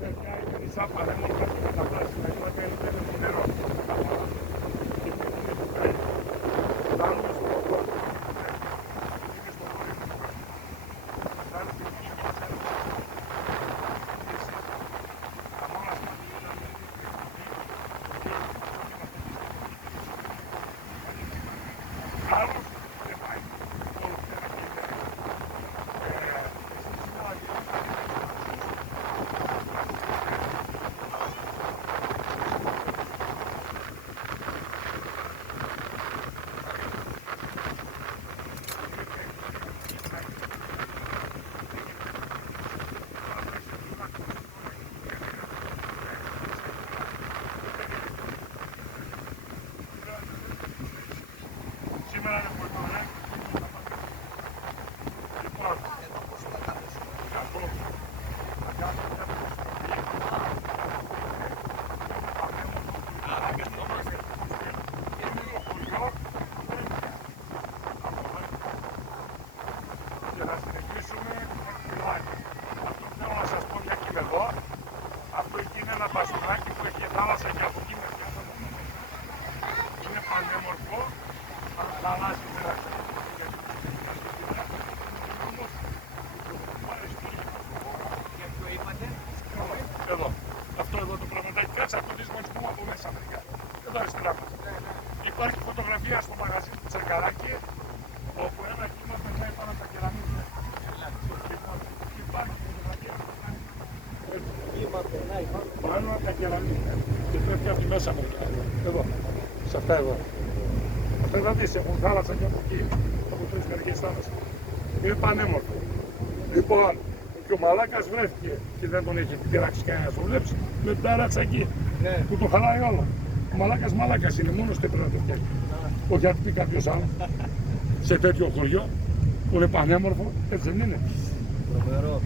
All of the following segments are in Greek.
παιδιά είναι μισά παρέμορφα και με τα πράσινα ύματα είναι το νερό. Και πηγαίνει στο τρένο. Φτάνουμε στο χώρο. Είναι στο χώρο. Φτάνουμε στην πίσω και ξέρουμε. Τα μόνα στα μήνυμα είναι άλλος δεν πάει. Όλος δεν είναι. Σήμερα είναι πολύ ωραία. Λοιπόν, καθώς θα κάνουμε μια και να συνεχίσουμε το φυλάκι. Αυτό θέλω να σας πω για εκεί εδώ. Αυτό εκεί είναι ένα μπαστούνάκι που έχει θάλασσα και από εκεί με πιάτα. Είναι πανέμορφο. Θα αλλάζει πέρα. Εδώ. Αυτό εδώ το πραγματάκι κάτσε από το δυσμονισμό από μέσα μερικά. Εδώ αριστερά μας. Υπάρχει φωτογραφία στο μαγαζί του Τσεκαράκη όπου ένα κύμα περνάει πάνω από τα κεραμίδια. Υπάρχει φωτογραφία. Κύμα περνάει πάνω από τα κεραμίδια και πέφτει από τη μέσα μερικά. Εδώ. Σε αυτά εδώ. Αυτά θα δεις, έχουν θάλασσα και από εκεί. Από τρεις μερικές θάλασσες. Είναι πανέμορφο. Λοιπόν, και ο μαλάκας βρέθηκε και δεν τον έχει πειράξει κανένας, το βλέπεις, με τάρατσα εκεί, που το χαλάει όλο. Ο μαλάκας είναι, μόνος του πρέπει να το φτιάξει. Όχι να του πει κάποιος άλλος, σε τέτοιο χωριό, που είναι πανέμορφο, έτσι δεν είναι. Τρομερό.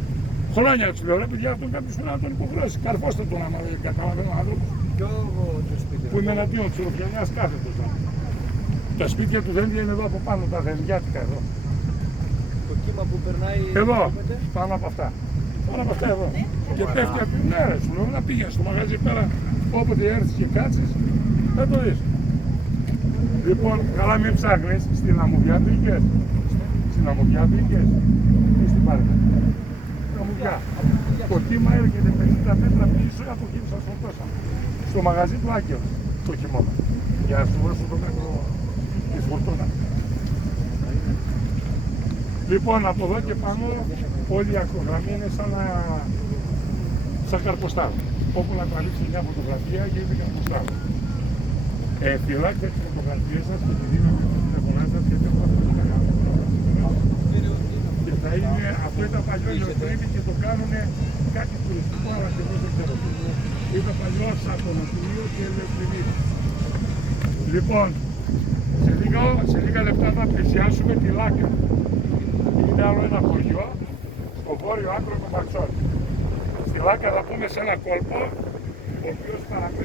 Χρόνια τους λέω, ρε παιδιά, αυτόν κάποιος πρέπει να τον υποχρεώσει. Καρφώστε τον άμα δεν καταλαβαίνει ο άνθρωπος. Κι εγώ το σπίτι. Που είμαι εναντίον της Ρουφιανιάς κάθετος. Τα σπίτια του δέντια είναι εδώ από πάνω, τα δεντιάτικα εδώ. Το κύμα που περνάει. Εδώ, πάνω από αυτά. Πάνω από αυτά εδώ. Και πέφτει από την μέρα σου. Λέω να πήγαινε στο μαγαζί πέρα, όποτε έρθεις και κάτσεις, θα το δεις. Λοιπόν, καλά μην ψάχνεις στην αμμουδιάτρικες. Στην αμμουδιάτρικες ή στην πάρκα. Αμμουδιά. Το κύμα έρχεται 50 μέτρα πίσω από εκεί που σας φορτώσαμε. Στο μαγαζί του Άγγελου το χειμώνα. Για να σου δώσω το μέτρο της φορτώνα. Λοιπόν, από εδώ και πάνω όλη η ακτογραμμή είναι σαν καρποστάδο. Όπου να τραβήξει μια φωτογραφία γίνεται καρποστάδο. Φυλάξτε τις φωτογραφίες σας και τη δύναμη του τηλεφωνά σας γιατί έχω αυτό το μεγάλο. Και θα είναι, αυτό ήταν παλιό ηλεκτρονική και το κάνουν κάτι τουριστικό, αλλά και εγώ δεν ξέρω. Ήταν παλιό σατονοτημίο και ηλεκτρονική. Λοιπόν, σε λίγα λεπτά θα πλησιάσουμε τη Λάκα. Είναι άλλο ένα χωριό στο βόρειο άκρο του Μαρτσόνη. Στη Λάκα θα πούμε σε ένα κόλπο ο οποίος παραπέμπει